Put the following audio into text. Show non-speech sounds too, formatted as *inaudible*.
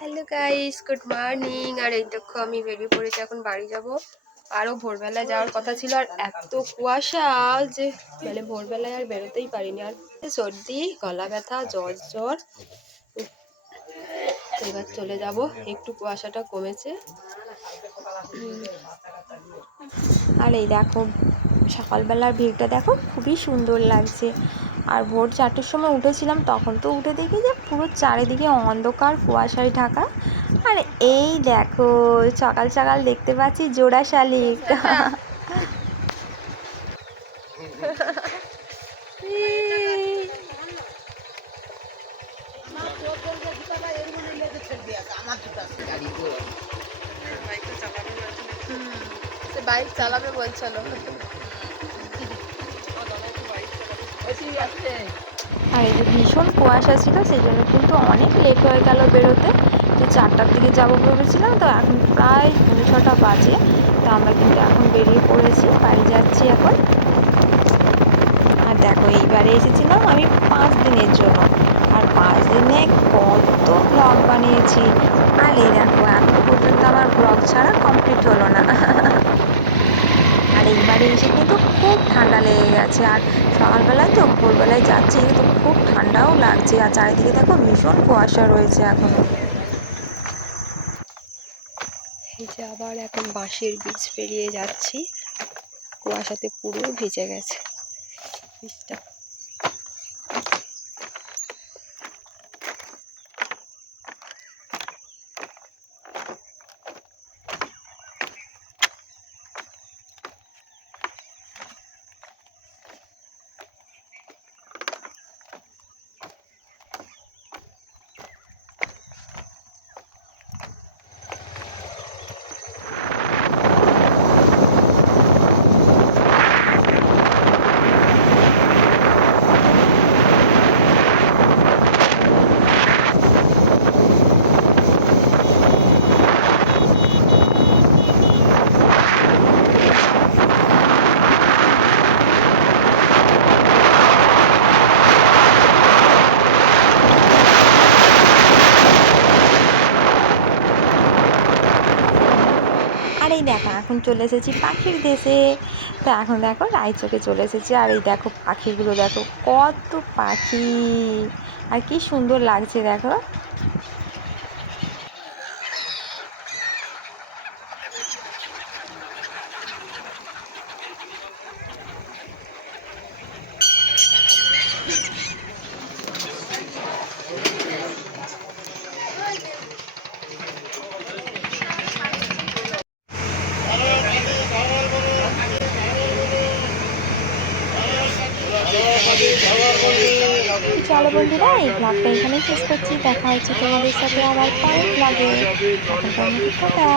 Hello guys good morning আর এই দেখো, আমি বেরিয়ে পড়েছি, এখন বাড়ি যাব। আরও ভোরবেলা যাওয়ার কথা ছিল, আর এত কুয়াশা যে মানে ভোরবেলায় আর বেরোতেই পারিনি। আর সর্দি, গলা ব্যথা, জ্বর জ্বর। এবার চলে যাব, একটু কুয়াশাটা কমেছে। আর এই দেখো সকালবেলার ভিউটা দেখো, খুবই সুন্দর লাগছে। আর ভোর চারটের সময় উঠেছিলাম, তখন তো উঠে দেখি যে পুরো চারিদিকে অন্ধকার, কুয়াশায় ঢাকা। আর এই দেখো, সকাল সকাল দেখতে পাচ্ছি জোড়া শালিক বাইক চালাবে বলছিল। আর এই যে ভীষণ কুয়াশা ছিল, সেই জন্য কিন্তু অনেক লেট হয়ে গেল বেরোতে। তো চারটার দিকে যাব ভেবেছিলাম, তো এখন প্রায় পৌনে ছটা বাজে। তো আমরা কিন্তু এখন বেরিয়ে পড়েছি, বাড়ি যাচ্ছি এখন। আর দেখো, এইবারে এসেছিলাম আমি পাঁচ দিনের জন্য। আর পাঁচ দিনে কত ব্লগ বানিয়েছি। আর এই দেখো, এখন পর্যন্ত আমার ব্লগ ছাড়া কমপ্লিট হলো না। *laughs* আর বাড়ি এসে কিন্তু খুব ঠান্ডা লেগে গেছে। আর সকালবেলায় তো ভোরবেলায় যাচ্ছি, কিন্তু খুব ঠান্ডাও লাগছে। আর চারিদিকে দেখো ভীষণ কুয়াশা রয়েছে এখনও। এই যে আবার এখন বাঁশের বীজ পেরিয়ে যাচ্ছি। কুয়াশাতে পুরো ভিজে গেছে। বীজটা আর এই দেখো এখন চলে এসেছি পাখির দেশে। তো এখন দেখো রায়চকে চলে এসেছি। আর এই দেখো পাখিগুলো, দেখো কত পাখি। আর কি সুন্দর লাগছে, দেখো। চলো বন্ধুরা, এই ব্লগটা এখানেই শেষ করছি। দেখা হচ্ছে তোমাদের সাথে আবার পরের ব্লগে পর্যন্ত টাটা।